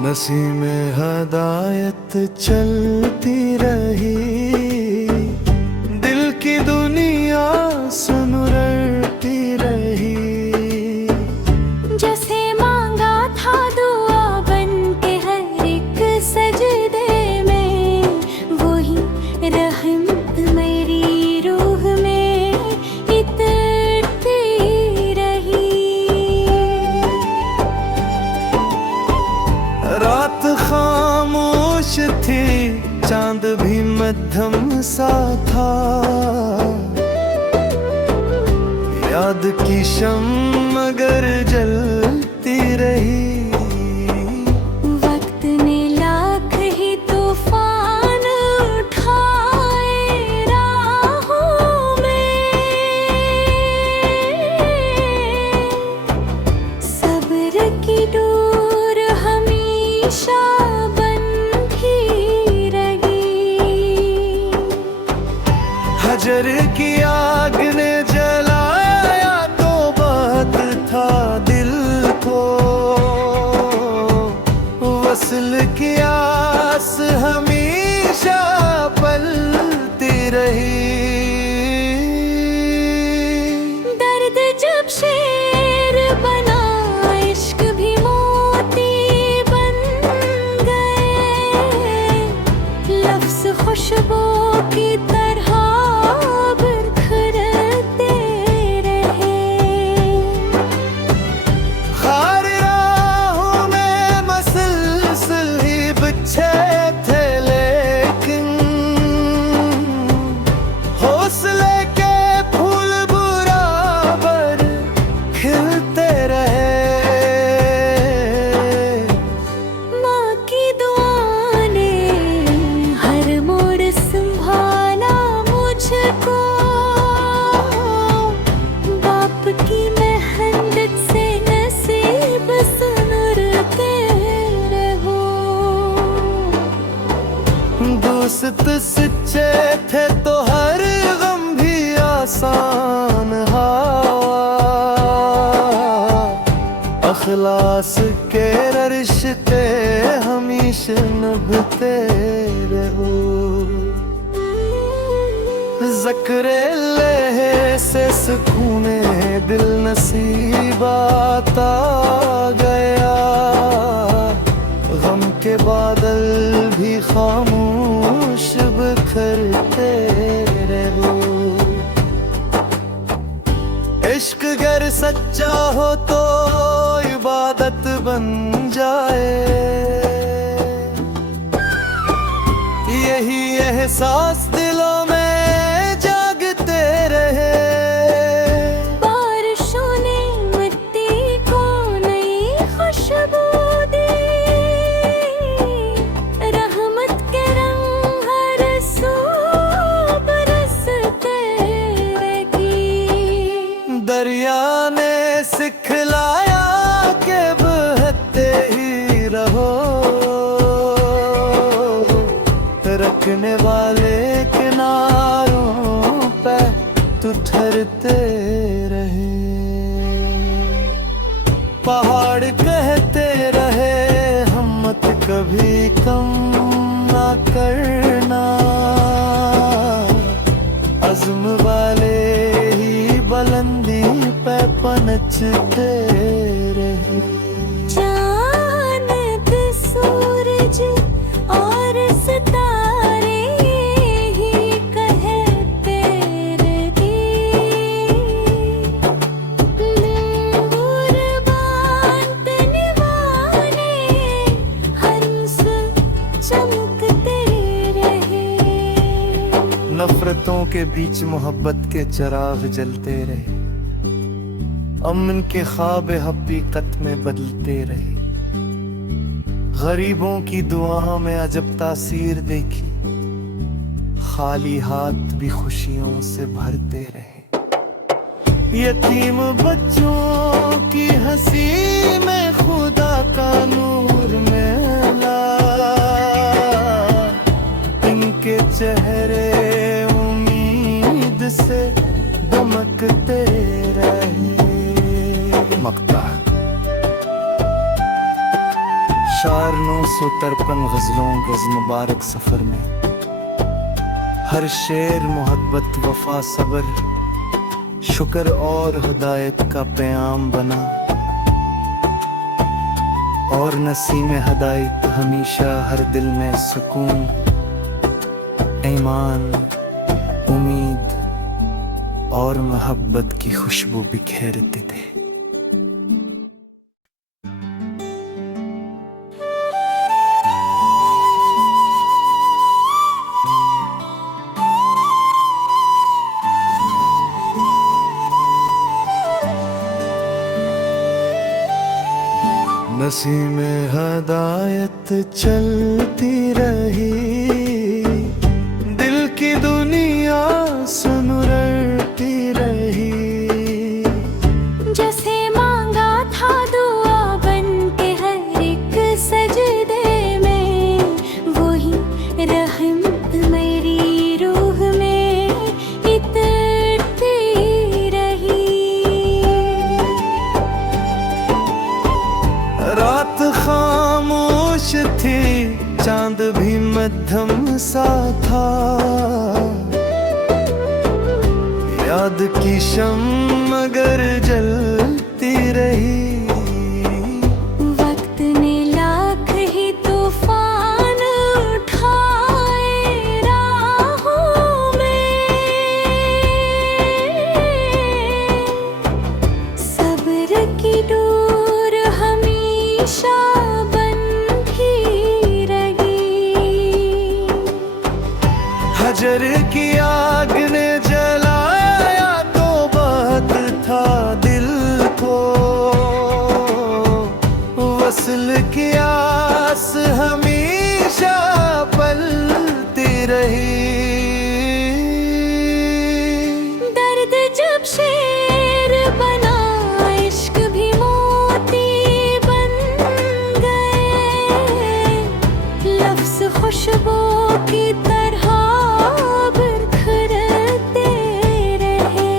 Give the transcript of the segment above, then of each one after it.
नसीमें हदायत चलती रही, दिल की दुनिया सुनरती रही। जैसे मांगा था दुआ बन के हर एक सजदे में, वही रहमत मेरी रूह में इतरती रही। रात खामोश थी, चांद भी मध्यम सा था, याद की शम्म मगर जलती रही। वक्त ने लाख ही तूफान उठाए राहों में, सब्र की डोर हमेशा बंधी रही। हजर की आग ने जलाया तो बात था दिल को, वस्ल की आस हमेशा पलती रही। दर्द जब शेर बना, इश्क भी मोती बन गए, लफ्ज़ खुशबू की तरह बिखरते रहे। खार राहों में मसलसल ही बिछे थे, लेकिन हौसले के फूल बराबर खिलते रहे। माँ की दुआ ने हर मोड़ संभाला मुझको, बाप की मेहनत से नसीब संवरते रहो। दोस्त सच्चे थे तो हर गम भी आसान हवा, अखलास के रिश्ते हमेशा निभते रहो। ज़िक्रे लहे से सुकूने दिल नसीब आता गया, गम के बादल भी खामोश बिखरते रहो। इश्क गर सच्चा हो तो इबादत बन जाए, यही एहसास दिलों में जागते रहे। बारिशों ने मिट्टी को नई खुशबू दी, रहमत के रंग हर सू बरसते रही। दरिया ने सिखलाया के बहते ही रहो, रखने वाले किनारों पे तो ठहरते रहे। पहाड़ कहते रहे हिम्मत कभी कम ना करना, अज़्म वाले ही बुलंदी पे पनचते रहे। चांद सूरज और सितारे ही कहते रहे, कुर्बान तनवाने हंस चमकते रहे। नफरतों के बीच मोहब्बत के चिराग जलते रहे, अमन के ख्वाब हकीकत में बदलते रहे। गरीबों की दुआ में अजब तासीर देखी, खाली हाथ भी खुशियों से भरते रहे। यतीम बच्चों की हंसी में खुदा का नूर मिला, इनके चेहरे उम्मीद से दमकते रहे। मक्ता शार 953 गजलों गज मुबारक सफर में हर शेर मोहब्बत वफा सबर शुक्र और हिदायत का पैगाम बना और नसीम हिदायत हमेशा हर दिल में सुकून ईमान उम्मीद और मोहब्बत की खुशबू बिखेरते थे। नसीम हदायत चलती रही दिल की दुनिया सुनरती रही जैसे मांगा था दुआ बन के हर एक सजदे में वही रहमत मेरी रूह में इतरती रही। रात खामोश थी चांद भी मध्यम सा था याद की शम्म मगर जलती रही। वक्त ने लाख ही तूफान उठाए राहों में सब्र की डोर हमेशा बंधी रही। हजर की आग ने जलाया तो बात था दिल को वस्ल की आस हमेशा पलती रही। दर्द जब शेर बना इश्क भी मोती बन गए लफ्ज़ खुशबू की तरह बिखरते रहे।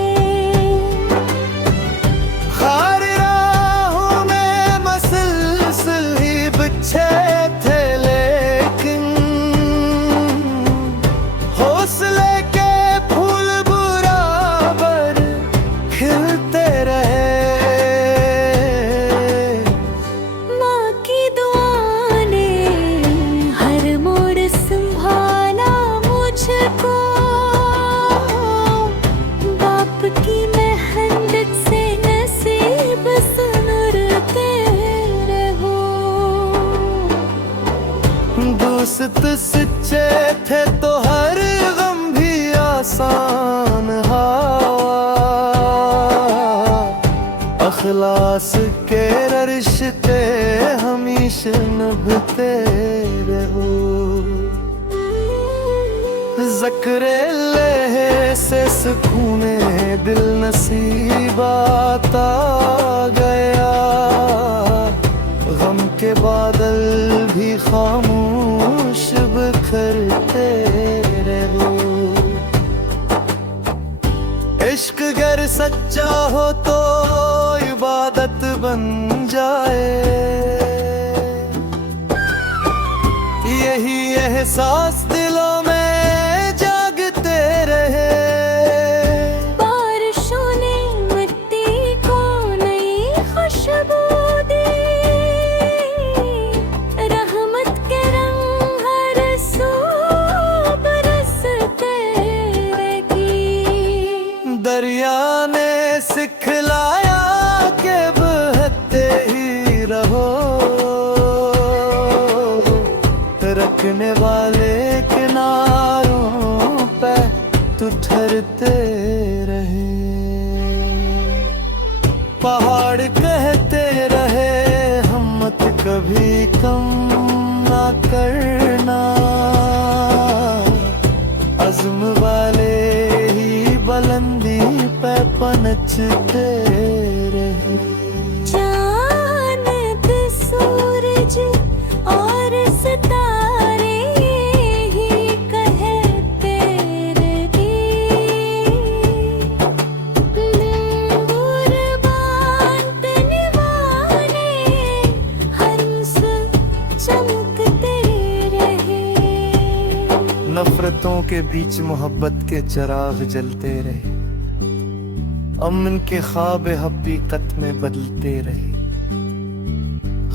खार राहों में मसलसल ही बिछे थे लेकिन हौसले के फूल बराबर खिलते रहे। माँ की दुआ ने हर मोड़ संभाला मुझको बाप की मेहनत से नसीब सुनरते रहो। दोस्त सच्चे थे तो हर गम भी आसान हवा अखलास के रिश्ते हमेशा निभते रहो। ज़िक्र-ए-लेह से सुकूने दिल नसीब आता गया गम के बादल भी खामोश बिखरते रहो। इश्क गर सच्चा हो तो इबादत बन जाए यही एहसास दिलों में जागते रहे। बारिशों ने मिट्टी को नई खुशबू दी रहमत के रंग हर सू बरसते रही। दरिया ने सिखलाया के बहते ही रहो रखने वाले किनारों पे तो ठहरते रहे। पहाड़ कहते रहे हिम्मत कभी कम ना करना अज़्म वाले ही बुलंदी पे पनचते रहे। चांद सूरज और सितारे ही कहते रहे नफरतों के बीच मोहब्बत के चिराग जलते रहे, अमन के ख्वाब हकीकत में बदलते रहे।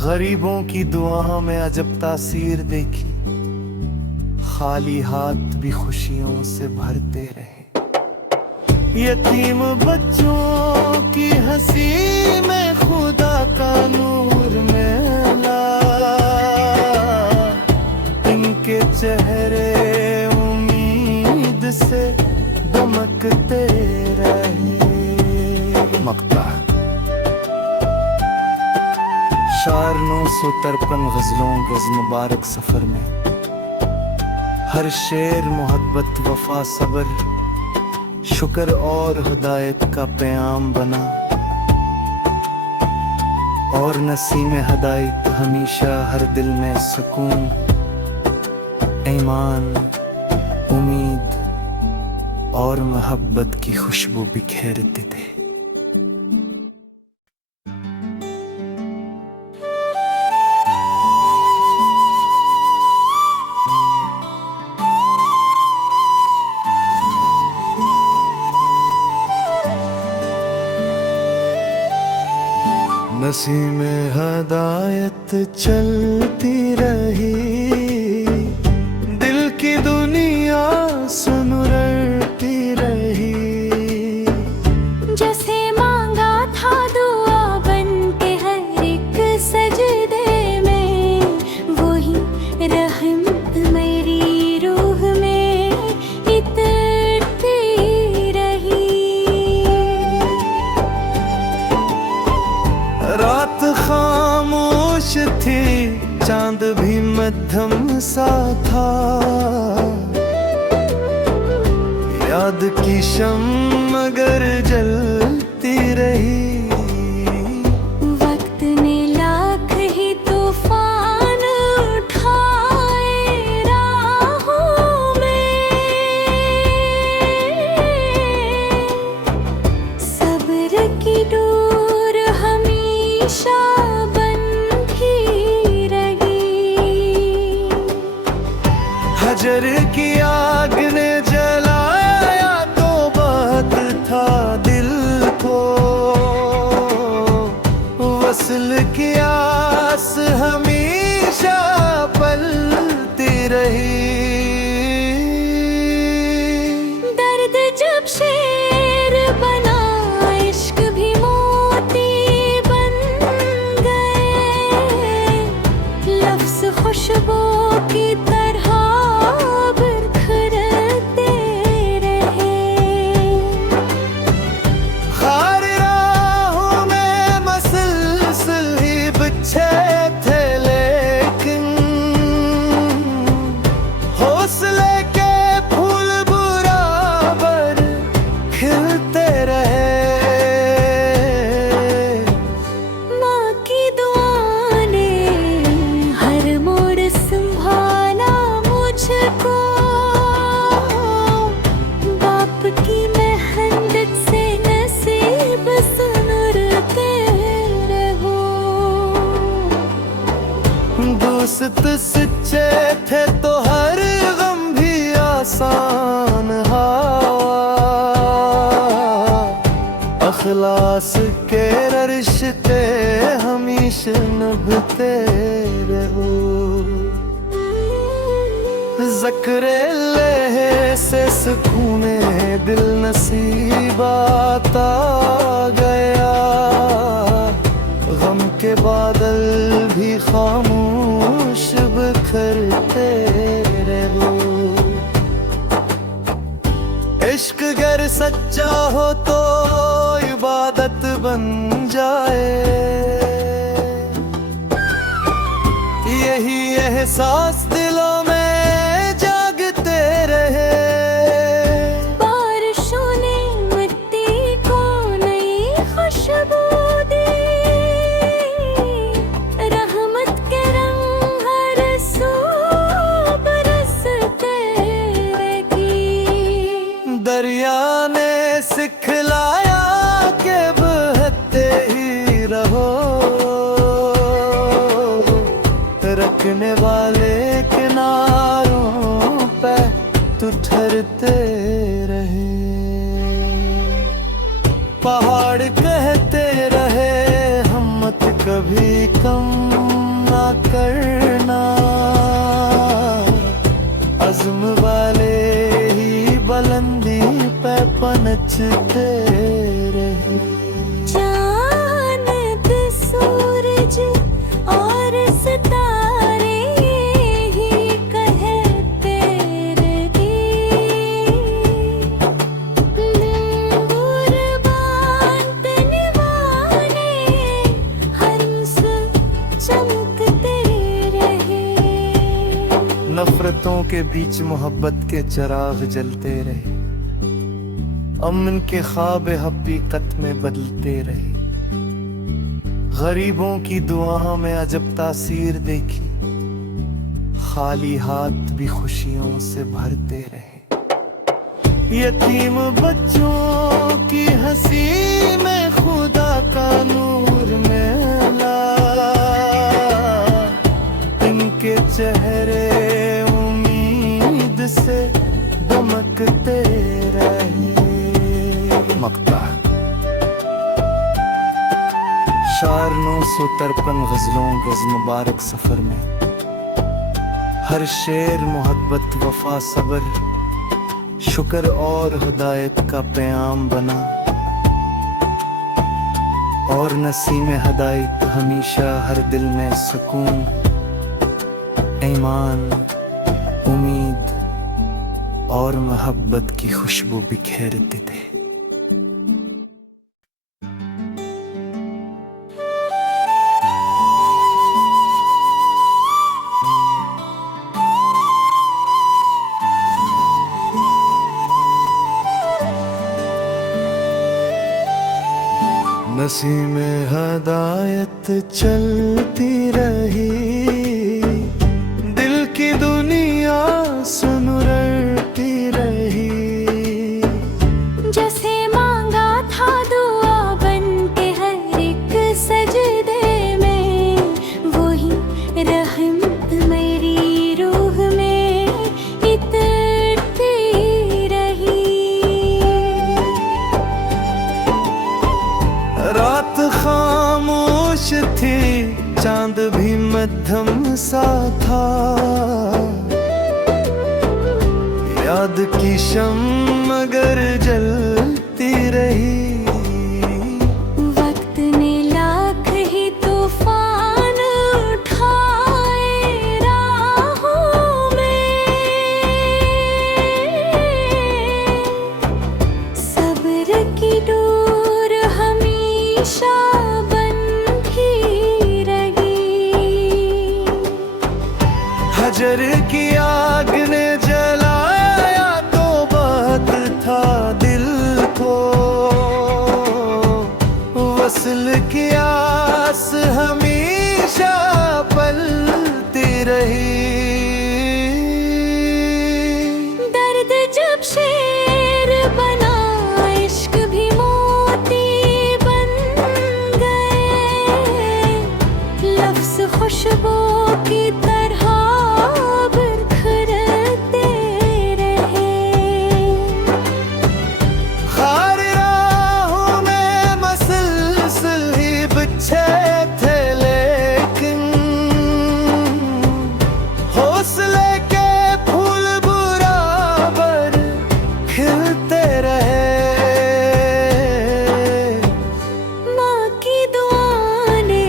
गरीबों की दुआओं में अजब तासीर देखी, खाली हाथ भी खुशियों से भरते रहे। यतीम बच्चों की हंसी में खुदा का नूर मिला, इनके चेहरे उम्मीद से दमकते रहे। मक्ता शार 953 गजलों गज मुबारक सफर में, हर शेर मोहब्बत वफा सबर, शुक्र और हिदायत का पैगाम बना। और नसीम हिदायत हमेशा हर दिल में सुकून, ईमान, उम्मीद और मोहब्बत की खुशबू बिखेरते थे। नसीम हदायत चलती रही, दिल की दुनिया सुनरती रही। जैसे मांगा था दुआ बन के हर एक सजदे में, वही रहमत मेरी रूह में इतरती रही। रात खामोश थी, चांद भी मध्यम सा था, याद की शम्म मगर जलती रही। वक्त ने लाख ही तूफान उठाए राहों में, सब्र की डोर हमेशा बंधी रही। हजर की आग ने जलाया तो बात था दिल को, वस्ल की आस हमेशा पलती रही। दर्द जब शेर बना, इश्क भी मोती बन गए, लफ्ज़ खुशबू की तरह बिखरते रहे। खार राहों में मसलसल ही बिछे थे, लेकिन हौसले के फूल बराबर खिलते रहे। माँ की दुआ ने हर मोड़ संभाला मुझको, बाप की मेहनत से नसीब सुनरते रहो। दोस्त सच्चे थे तो हर गम भी आसान हवा, अखलास के रिश्ते हमेशा निभते रहो। ज़िक्र लेह से सुकूने दिल नसीब आता गया, गम के बादल भी खामोश बिखरते रहो। इश्क गर सच्चा हो तो इबादत बन जाए, यही एहसास दिलों में जागते रहे। बारिशों ने मिट्टी को नई खुशबू दी, रहमत के रंग हर सू बरसते रही। दरिया ने सिखलाया के बहते ही रहो, रखने वाले किनारों पे बिखरते रहे। पहाड़ कहते रहे हिम्मत कभी कम ना करना, अज़्म वाले ही बुलंदी पे पनचते रहे। चांद सूरज और सितारे ही कहते रहे, कुर्बान तनवाने हंस चमकते रहे। नफरतों के बीच मोहब्बत के चिराग जलते रहे, अमन के ख्वाब हकीकत में बदलते रहे। गरीबों की दुआ में अजब तासीर देखी, खाली हाथ भी खुशियों से भरते रहे। यतीम बच्चों की हंसी में खुदा का नूर मिला, इनके चेहरे उम्मीद से दमकते रहे। मक्ता शार 953 गजलों गज़ मुबारक सफर में, हर शेर मोहब्बत वफा सबर शुक्र और हिदायत का पैगाम बना। और नसीम हिदायत हमेशा हर दिल में सुकून, ईमान, उम्मीद और मोहब्बत की खुशबू बिखेरते थे। नसीम हिदायत चलती रही, दिल की दुनिया सुनरती रही। जैसे मांगा था दुआ बन के हर एक सजदे में, वही रहमत मेरी रूह में इतरती रही। रात खामोश थी, चांद भी मध्यम सा था, याद की शम्म मगर जलती रही। वक्त ने लाख ही तूफान उठाए राहों में, सब्र की डोर हमेशा बंधी रही। हजर की आग ने जलाया तो बात था दिल को, वस्ल की आस हमेशा पलती रही। दर्द जब शेर बना, इश्क भी मोती बन गए, लफ्ज़ खुशबू की तरह बिखरते रहे। खार राहों में मसलसल ही बिछे थे, लेकिन हौसले के फूल बराबर खिलते रहे। माँ की दुआ ने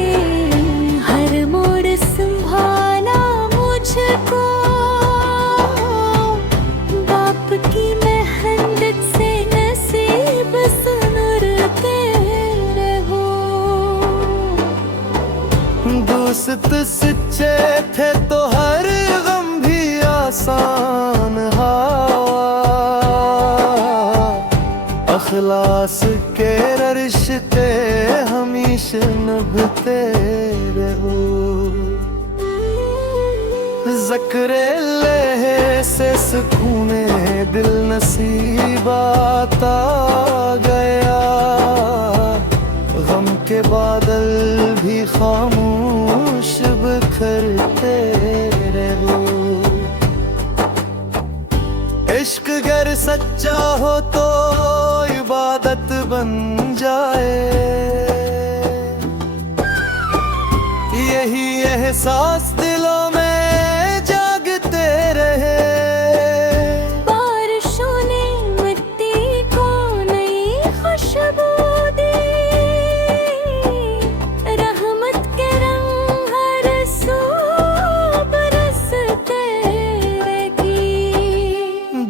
हर मोड़ संभाला मुझको, बाप की मेहनत से नसीब सुनरते रहो। दोस्त सच्चे थे तो हर गम भी आसान हवा, अखलास के रिश्ते हमेशा निभते रहो। ज़िक्र लहे से सुकूने दिल नसीब आता गया, गम के बादल भी खामोश बिखरते रहो। इश्क गर सच्चा हो तो इबादत बन जाए, यही एहसास दिलों में जागते रहे। बारिशों ने मिट्टी को नई खुशबू दी, रहमत के रंग हर सू बरसते रही।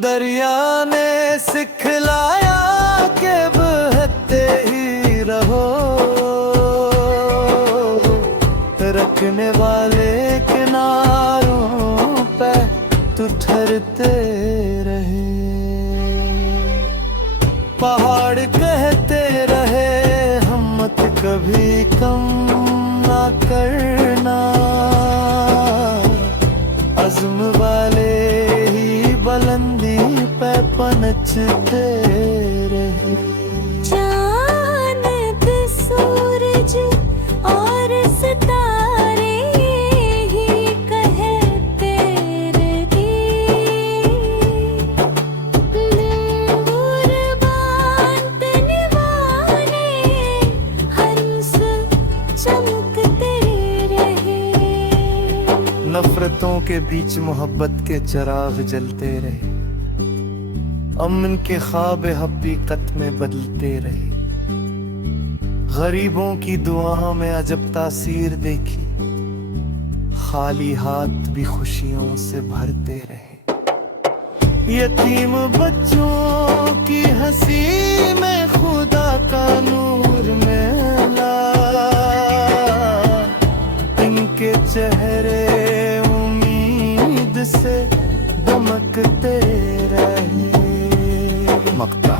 दरिया ने सिखलाया के बहते ही रहो, रखने वाले किनारों पे तो ठहरते रहे। पहाड़ कहते रहे हिम्मत कभी कम ना करना, अज़्म वाले ही बुलंदी पे पनचते रहे। चांद सूरज और सितारे ही कहते रहे, दूर बांटने वाले हंस चमकते रहे। नफरतों के बीच मोहब्बत के चिराग जलते रहे, अमन के ख्वाब हकीकत में बदलते रहे। गरीबों की दुआओं में अजब तासीर देखी, खाली हाथ भी खुशियों से भरते रहे। यतीम बच्चों की हंसी में खुदा का नूर मिला, इनके चेहरे उम्मीद से दमकते रहे। मक्ता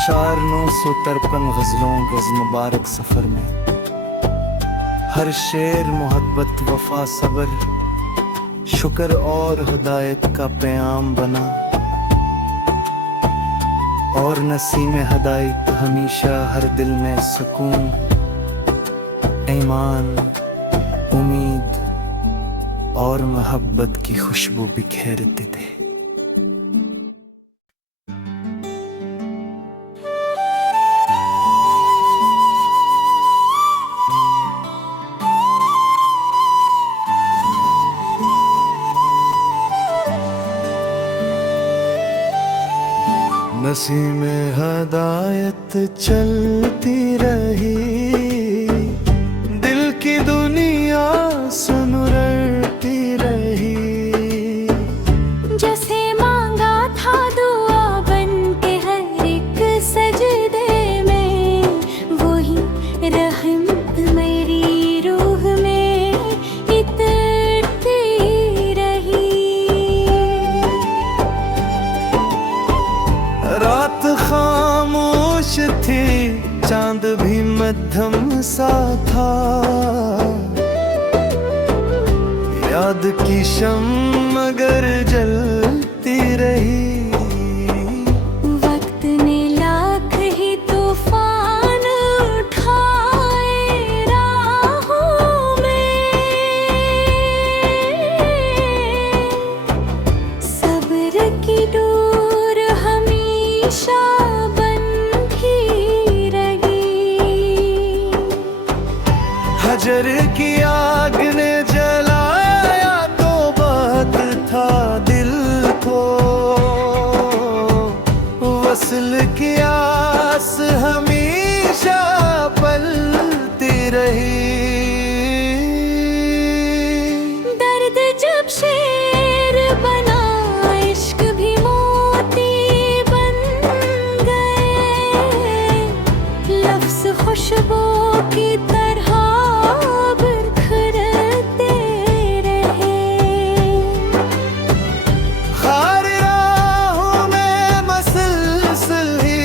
शार 953 गजलों गज मुबारक सफर में, हर शेर मोहब्बत वफा सबर शुक्र और हिदायत का पैगाम बना। और नसीम हिदायत हमेशा हर दिल में सुकून, ईमान, उम्मीद और मोहब्बत की खुशबू बिखेरते थे। नसीम हदायत चलती रही, दिल की दुनिया सुनरती रही। जैसे मांगा था दुआ बन के हर एक सजदे में, वही रहमत मेरी रूह में इतरती रही। रात खामोश थी, चांद भी मध्यम सा था, याद की शम्म मगर जलती रही। वक्त ने लाख ही तूफान उठाए राहों में, सब्र की डोर हमेशा बंधी रही। हजर की आग ने जलाया तो बात था दिल को, वस्ल की आस हमेशा पलती रही। दर्द जब शेर बना, इश्क भी मोती बन गए, लफ्ज़ खुशबू की तरह बिखरते रहे। खार राहों में मसलसल ही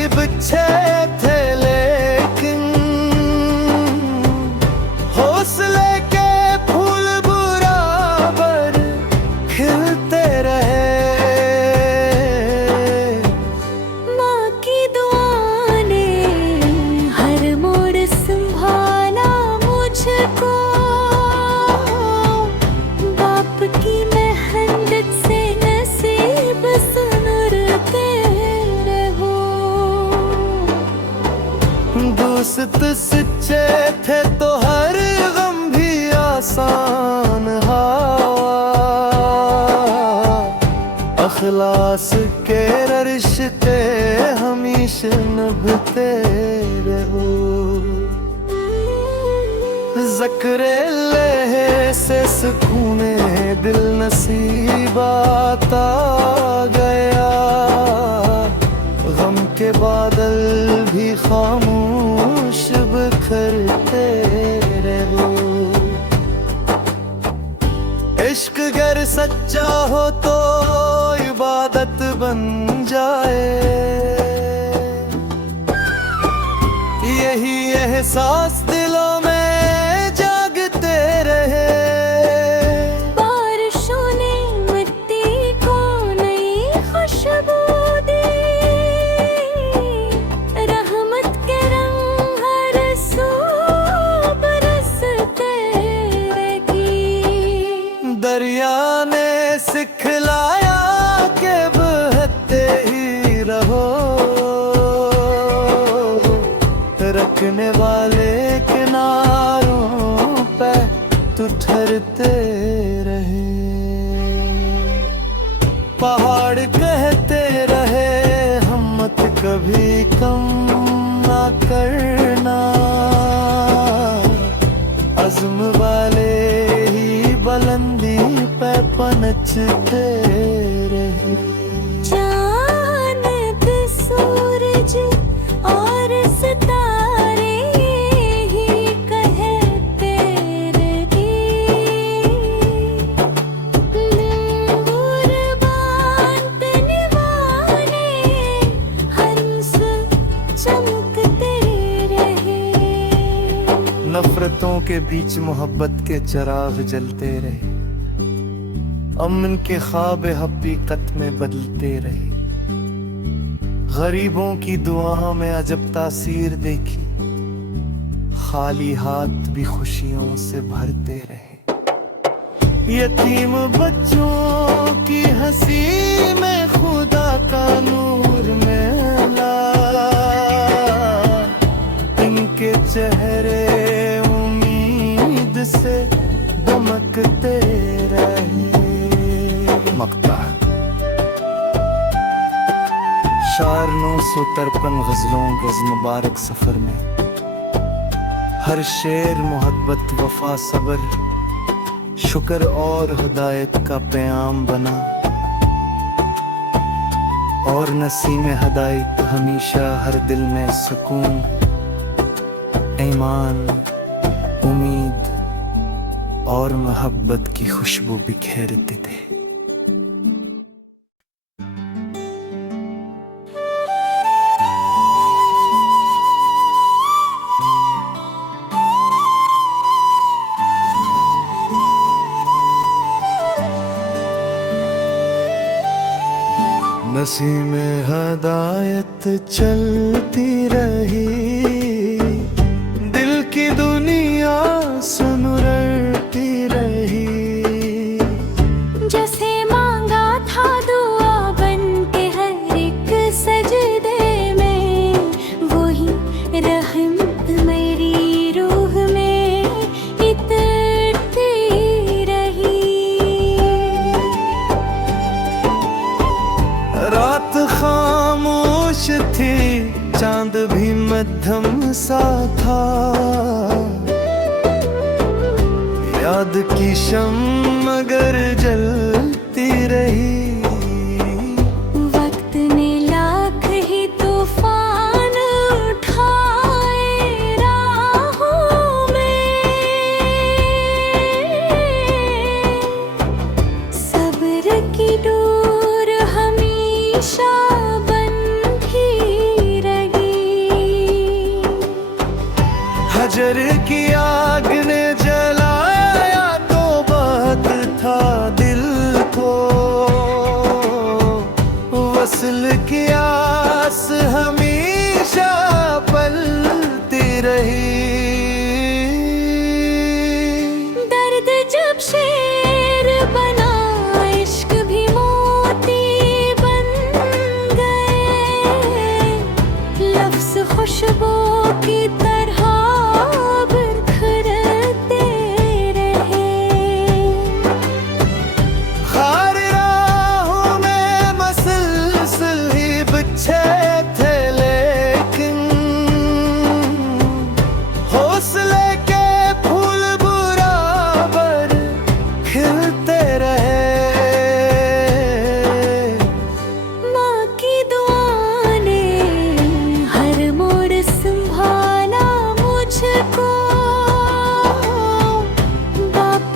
आसान हवा, अखलास के रिश्ते हमेशा निभते रहो। ज़िक्रे लेहे से सुकूने दिल नसीबात आ गया, गम के बादल भी खामोश बिखरते रहो। इश्क गर सच्चा हो तो इबादत बन जाए, यही एहसास दिलों में जागते रहे। बारिशों ने मिट्टी को नई खुशबू दी, रहमत के रंग हर सू बरसते रही। दरिया ने सिखलाया के बहते ही रहो, रखने वाले किनारों पे तो ठहरते रहे। पहाड़ कहते रहे हिम्मत कभी कम ना करना, अज़्म वाले ही बुलंदी पे पनचते रहे। चांद सूरज और सितारे ही कहते रहे, कुर्बान करने वाले हंस चमकते रहे। नफरतों के बीच मोहब्बत के चिराग जलते रहे, अमन के ख्वाब हकीकत में बदलते रहे। गरीबों की दुआ में अजब तासीर देखी, खाली हाथ भी खुशियों से भरते रहे। यतीम बच्चों की हंसी में खुदा का नूर मिला, इनके चेहरे उम्मीद से दमकते रहे। मक्ता शार 953 गजलों गज़ मुबारक सफर में, हर शेर मोहब्बत वफा सबर शुक्र और हिदायत का पैगाम बना। और नसीम हिदायत हमेशा हर दिल में सुकून, ईमान, उम्मीद और मोहब्बत की खुशबू बिखेरते थे। नसीम हिदायत चलती रही, दिल की दुनिया सुनरती रही। जैसे मांगा था दुआ बन के हर एक सजदे में, वही रहमत मेरी रूह में इतरती रही। रात खामोश थी, चांद भी मध्यम सा था, याद की शम्म मगर जलती रही। वक्त ने लाख ही तूफान उठाए राहों में, सब्र की डोर हमेशा बंधी रही। हजर की आग ने जलाया तो बात था दिल को,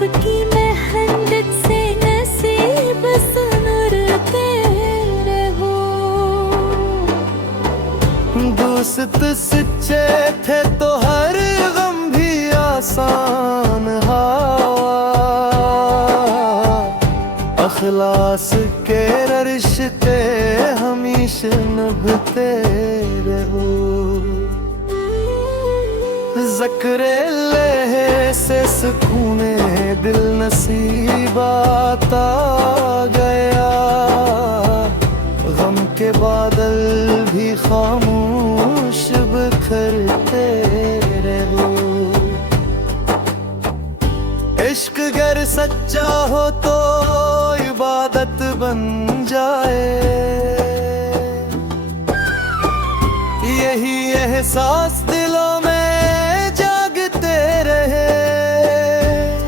आपकी मेहनत से नसीब संवरते रहो। दोस्त सच्चे थे तो हर गम भी आसान हवा, अखलास के रिश्ते हमेशा निभते रहो। ज़िक्रे लहे से सुकूने दिल नसीब आता गया, गम के बादल भी खामोश बिखरते रहो। इश्क गर सच्चा हो तो इबादत बन जाए, यही एहसास दिलों में जागते रहे।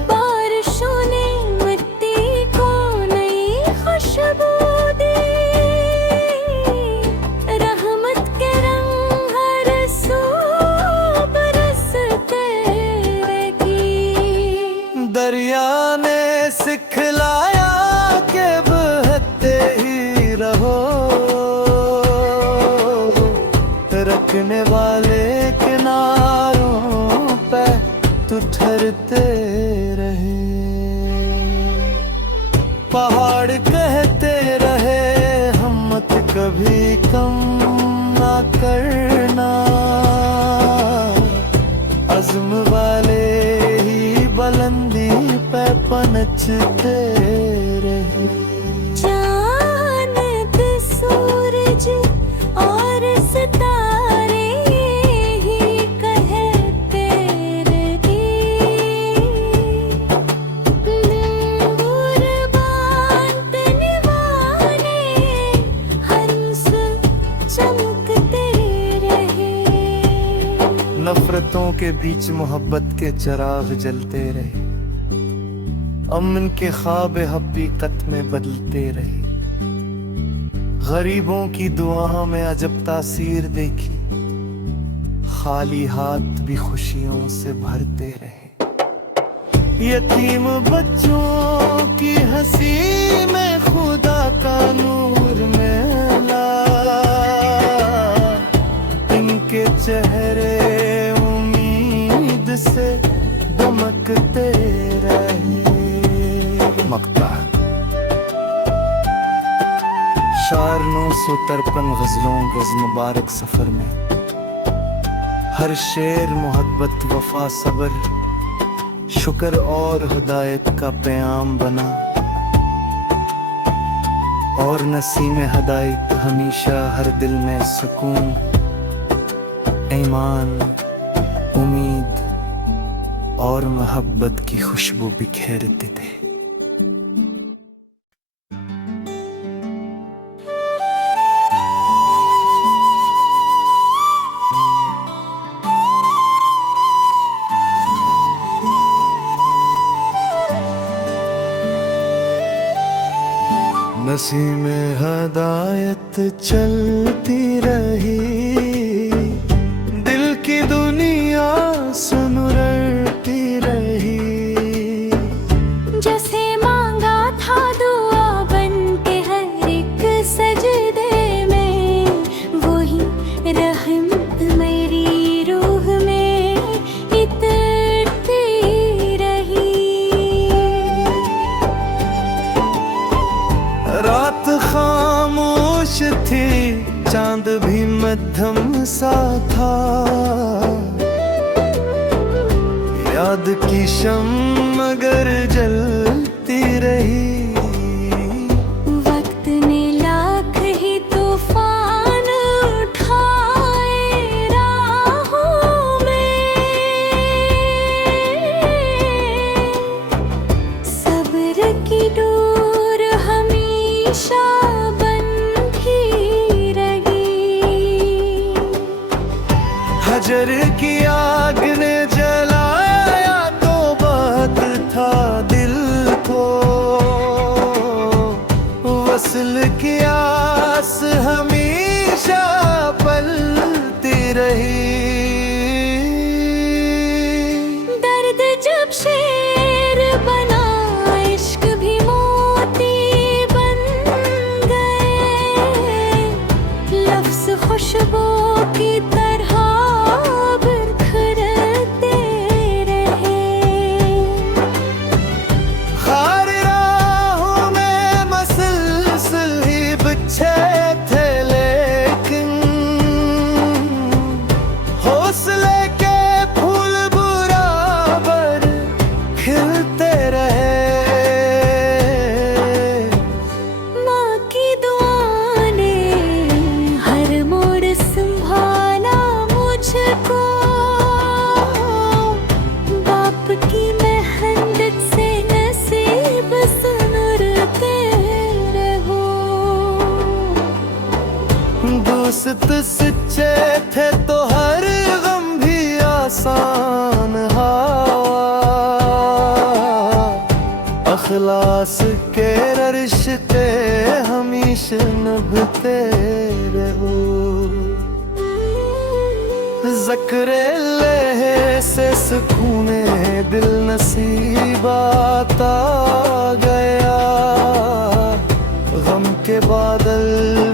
बारिशों ने मिट्टी को नई खुशबू दी, रहमत के रंग हर सू बरसते रही। दरिया ने सिखलाया के बहते ही रहो, रखने वाले किनारों पे तो ठहरते रहे। पहाड़ कहते रहे हिम्मत कभी कम ना करना, अज़्म वाले ही बुलंदी पे पनचते रहे। चांद सूरज और सितारे ही कहते रहे, कुर्बान निभाने हंस चमकते रहे। नफरतों के बीच मोहब्बत के चिराग जलते रहे, अमन के ख्वाब हकीकत में बदलते रहे। गरीबों की दुआओं में अजब तासीर देखी, खाली हाथ भी खुशियों से भरते रहे। यतीम बच्चों की हंसी में खुदा का नूर मिला, इनके चेहरे उम्मीद से दमकते रहे। मक्ता शार 953 गजलों गज मुबारक सफर में, हर शेर मोहब्बत वफा सबर, शुक्र और हिदायत का पैगाम बना। और नसीम हिदायत हमेशा हर दिल में सुकून, ईमान, उम्मीद और मोहब्बत की खुशबू बिखेरते थे। नसीम हिदायत चलती रही, दिल की दुनिया सुनरती रही। जैसे मांगा था दुआ बन के हर एक सजदे में, वही रहमत मेरी रूह में इतरती रही। रात खामोश थी, चांद भी मध्यम सा था, याद की शम्म मगर जलती रही। वक्त ने लाख ही तूफान उठाए राहों में, सब्र की डोर हमेशा बंधी रही। हजर की आग ने जलाया तो बात था दिल बढ़ते रहे। माँ की दुआ ने हर मोड़ संभाला मुझको, बाप की मेहनत से नसीब संवरते रहो। दोस्त सच्चे थे तो हर गम भी आसान हवा, अखलास के रिश्ते हमेशा निभते रहो। ज़िक्र-ए-लेह से सुकूने दिल नसीब आता गया, गम के बादल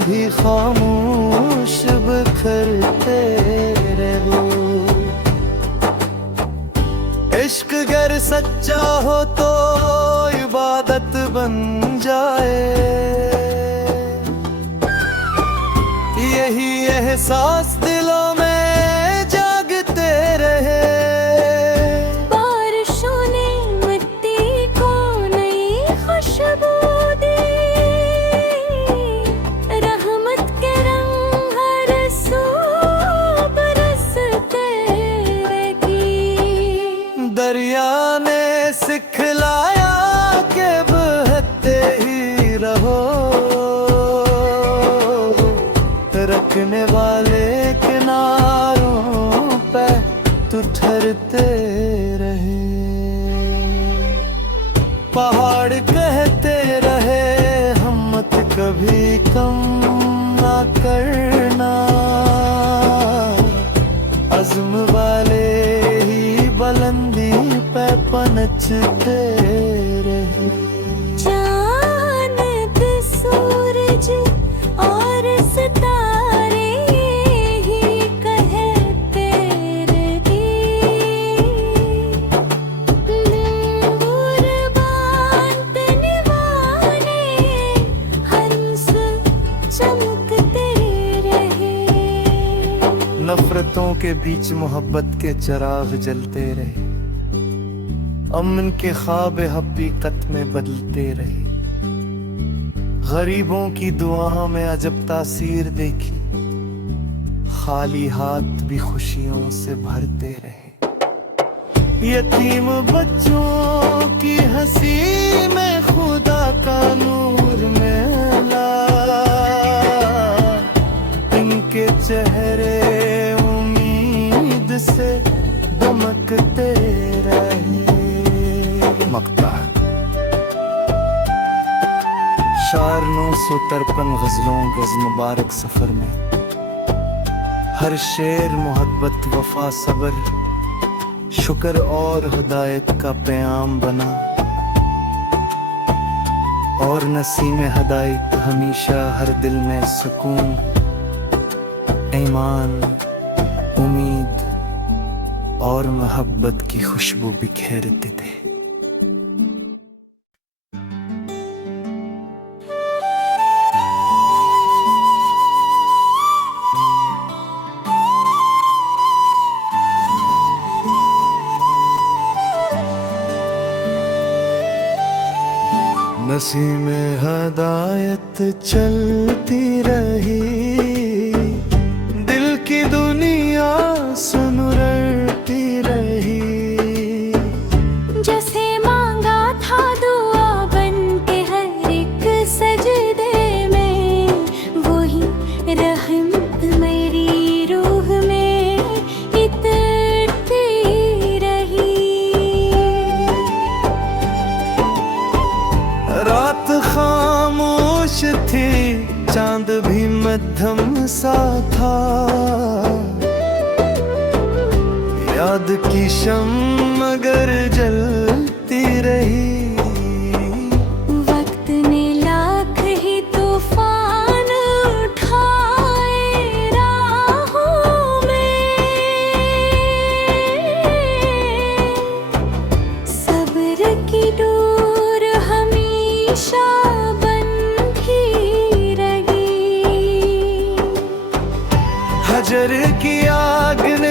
भी खामोश बिखरते रहो। इश्क अगर सच्चा हो तो इबादत बन जाए, यही एहसास दिलों में जागते रहे। बारिशों ने मिट्टी को नई खुशबू दी, रहमत के रंग हर सू बरसते रही। दरिया ने सिखलाया के बहते ही रहो, रखने वाले किनारों पे तो ठहरते रहे। पहाड़ कहते रहे हिम्मत कभी कम ना करना, अज़्म वाले ही बुलंदी पे पनचते रहे। चांद सूरज और सितारे ही कहते रहे, गुरबान तनवाने हंस चमकते रहे। नफरतों के बीच मोहब्बत के चिराग जलते रहे, अमन के ख्वाब हकीकत में बदलते रहे। गरीबों की दुआ में अजब तासीर देखी, खाली हाथ भी खुशियों से भरते रहे। यतीम बच्चों की हंसी में खुदा का नूर मिला, इनके चेहरे उम्मीद से दमकते रहे। मक्ता शार 953 गजलों गज मुबारक सफर में, हर शेर मोहब्बत वफा सबर शुक्र और हिदायत का पैगाम बना। और नसीम हिदायत हमेशा हर दिल में सुकून, ईमान, उम्मीद और मोहब्बत की खुशबू बिखेरते थे। नसीम हिदायत चलती रही, दिल की दुनिया सुनरती रही। जैसे मांगा था दुआ बन के हर एक सजदे में, वही रहमत मेरी रूह में इतरती रही। रात खामोश थी, चांद भी मध्यम सा था, याद की शम्म मगर जलती रही। वक्त ने लाख ही तूफान उठाए राहों में, सब्र की डोर हमेशा बंधी रही। हजर की आग ने